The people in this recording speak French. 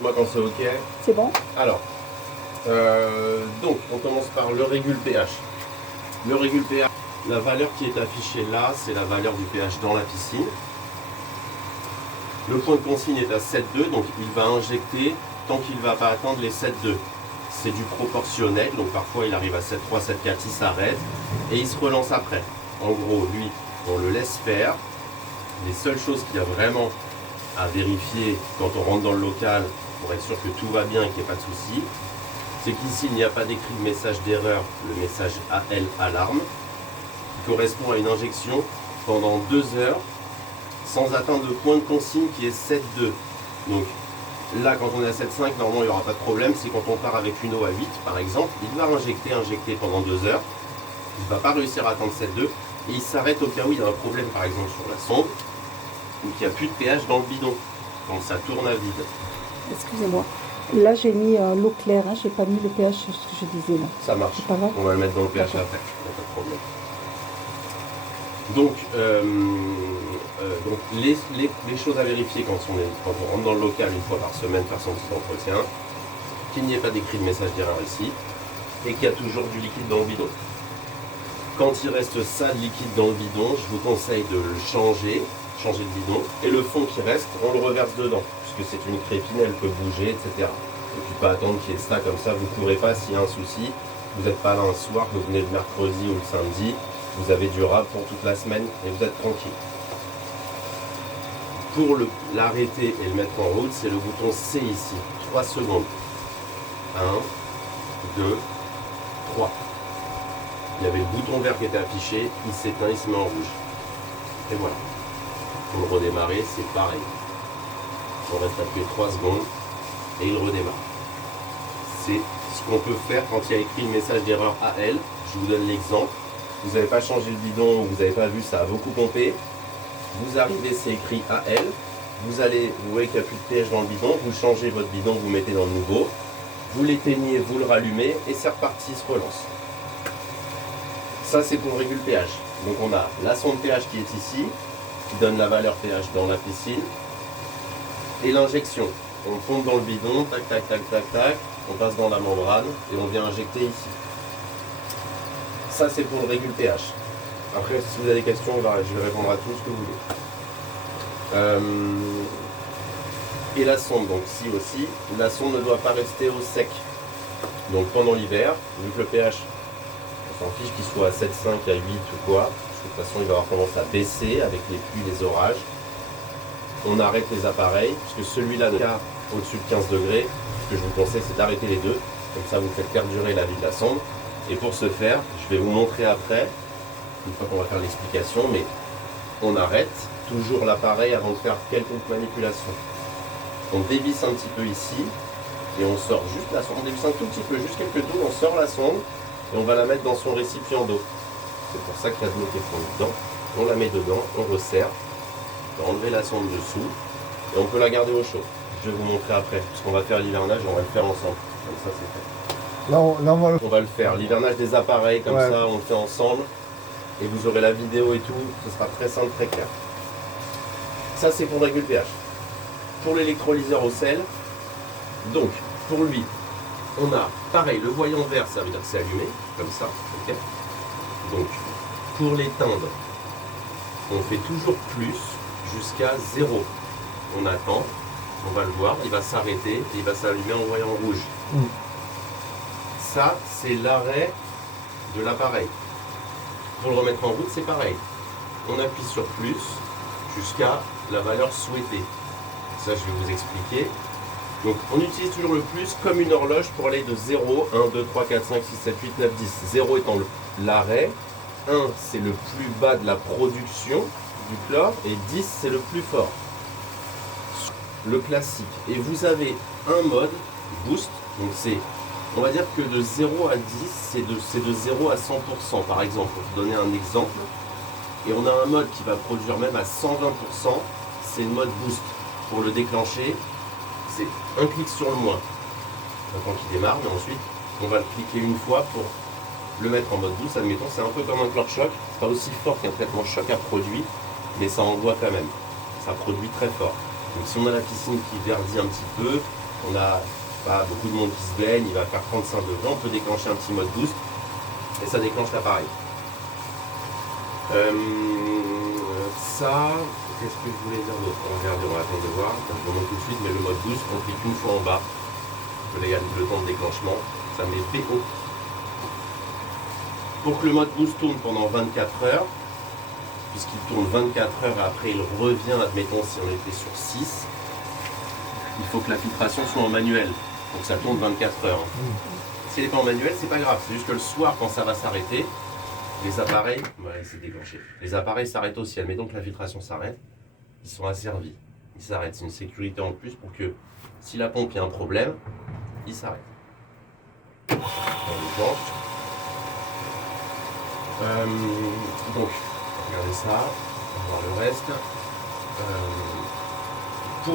Moi quand c'est ok. C'est bon? Alors, donc on commence par le régule pH. Le régule pH, la valeur qui est affichée là, c'est la valeur du pH dans la piscine. Le point de consigne est à 7,2, donc il va injecter tant qu'il ne va pas atteindre les 7,2. C'est du proportionnel, donc parfois il arrive à 7,3, 7,4, il s'arrête et il se relance après. En gros, lui, on le laisse faire. Les seules choses qu'il y a vraiment à vérifier quand on rentre dans le local pour être sûr que tout va bien et qu'il n'y ait pas de souci, c'est qu'ici il n'y a pas d'écrit de message d'erreur, le message AL alarme, qui correspond à une injection pendant 2 heures sans atteindre le point de consigne qui est 7,2. Donc là, quand on est à 7,5, normalement il n'y aura pas de problème. C'est quand on part avec une eau à 8 par exemple, il va injecter pendant 2 heures, il ne va pas réussir à atteindre 7,2 et il s'arrête au cas où il y a un problème par exemple sur la sonde ou qu'il n'y a plus de pH dans le bidon, quand ça tourne à vide. Excusez-moi. Là, j'ai mis l'eau claire, hein. J'ai pas mis le pH, ce que je disais là. Ça marche. C'est pas grave. On va le mettre dans le pH après, il n'y a pas de problème. Donc, les choses à vérifier quand on rentre dans le local une fois par semaine, faire son petit entretien, qu'il n'y ait pas d'écrit de message d'erreur ici, et qu'il y a toujours du liquide dans le bidon. Quand il reste ça de liquide dans le bidon, je vous conseille de le changer le bidon, et le fond qui reste, on le reverse dedans, puisque c'est une crépine, elle peut bouger, etc. Et puis pas attendre qu'il y ait ça comme ça, vous ne courez pas s'il y a un souci, vous n'êtes pas là un soir, vous venez le mercredi ou le samedi, vous avez du rab pour toute la semaine et vous êtes tranquille. Pour l'arrêter et le mettre en route, c'est le bouton C ici, 3 secondes. 1, 2, 3. Il y avait le bouton vert qui était affiché, il s'éteint, il se met en rouge. Et voilà. Pour le redémarrer, c'est pareil. On reste appuyé 3 secondes et il redémarre. C'est ce qu'on peut faire quand il y a écrit le message d'erreur AL. Je vous donne l'exemple. Vous n'avez pas changé le bidon, vous n'avez pas vu, ça a beaucoup pompé. Vous arrivez, c'est écrit AL. Vous voyez qu'il n'y a plus de pH dans le bidon. Vous changez votre bidon, vous mettez dans le nouveau. Vous l'éteignez, vous le rallumez et c'est reparti, il se relance. Ça, c'est pour le régule pH. Donc on a la sonde pH qui est ici, qui donne la valeur pH dans la piscine, et l'injection. On pompe dans le bidon, tac, tac, tac, tac, tac, on passe dans la membrane et on vient injecter ici. Ça, c'est pour le régule pH. Après, si vous avez des questions, je vais répondre à tout ce que vous voulez. Et la sonde, donc ici aussi, la sonde ne doit pas rester au sec. Donc pendant l'hiver, vu que le pH, on s'en fiche qu'il soit à 7,5, à 8 ou quoi, de toute façon, il va avoir tendance à baisser avec les pluies, les orages. On arrête les appareils, puisque celui-là n'est qu'à au-dessus de 15 degrés. Ce que je vous conseille, c'est d'arrêter les deux. Comme ça, vous faites perdurer la vie de la sonde. Et pour ce faire, je vais vous montrer après, une fois qu'on va faire l'explication, mais on arrête toujours l'appareil avant de faire quelconque manipulation. On dévisse un petit peu ici, et on sort juste la sonde. On dévisse un tout petit peu, juste quelques tours, on sort la sonde, et on va la mettre dans son récipient d'eau. C'est pour ça qu'il y a de l'eau qui est fondue dedans. On la met dedans, on resserre, on va enlever la sonde dessous et on peut la garder au chaud. Je vais vous montrer après, parce qu'on va faire l'hivernage, on va le faire ensemble. Comme ça, c'est fait. Là, on va le faire. L'hivernage des appareils, comme ça, on le fait ensemble. Et vous aurez la vidéo et tout. Ce sera très simple, très clair. Ça, c'est pour le régule pH. Pour l'électrolyseur au sel, donc, pour lui, on a, pareil, le voyant vert, ça veut dire que c'est allumé, comme ça, ok. Donc, pour l'éteindre, on fait toujours plus jusqu'à 0. On attend, on va le voir, il va s'arrêter et il va s'allumer en voyant rouge. Ça, c'est l'arrêt de l'appareil. Pour le remettre en route, c'est pareil. On appuie sur plus jusqu'à la valeur souhaitée. Ça, je vais vous expliquer. Donc, on utilise toujours le plus comme une horloge pour aller de 0, 1, 2, 3, 4, 5, 6, 7, 8, 9, 10. 0 étant l'arrêt. 1, c'est le plus bas de la production du chlore. Et 10, c'est le plus fort. Le classique. Et vous avez un mode boost. Donc, on va dire que de 0 à 10, c'est de 0 à 100%. Par exemple, pour vous donner un exemple. Et on a un mode qui va produire même à 120%. C'est le mode boost. Pour le déclencher, c'est un clic sur le moins. Quand il démarre, mais ensuite, on va le cliquer une fois pour le mettre en mode boost. Admettons, c'est un peu comme un chlore choc. C'est pas aussi fort qu'un traitement choc a produit, mais ça envoie quand même. Ça produit très fort. Donc si on a la piscine qui verdit un petit peu, on a pas beaucoup de monde qui se baigne, il va faire 35 degrés, on peut déclencher un petit mode boost et ça déclenche l'appareil. Ça, qu'est-ce que je voulais dire d'autre? On va regarder, on va attendre de voir. Je vous montre tout de suite, mais le mode boost, on clique une fois en bas. Vous voyez le temps de déclenchement, ça met PO. Pour que le mode boost tourne pendant 24 heures, puisqu'il tourne 24 heures et après il revient, admettons si on était sur 6, il faut que la filtration soit en manuel, donc ça tourne 24 heures. Si elle n'est pas en manuel, c'est pas grave, c'est juste que le soir, quand ça va s'arrêter, les appareils, ouais, c'est déclenché. Les appareils s'arrêtent aussi, admettons que la filtration s'arrête, ils sont asservis, ils s'arrêtent. C'est une sécurité en plus pour que si la pompe il y a un problème, il s'arrête. On le penche. Donc, regardez ça, on va voir le reste.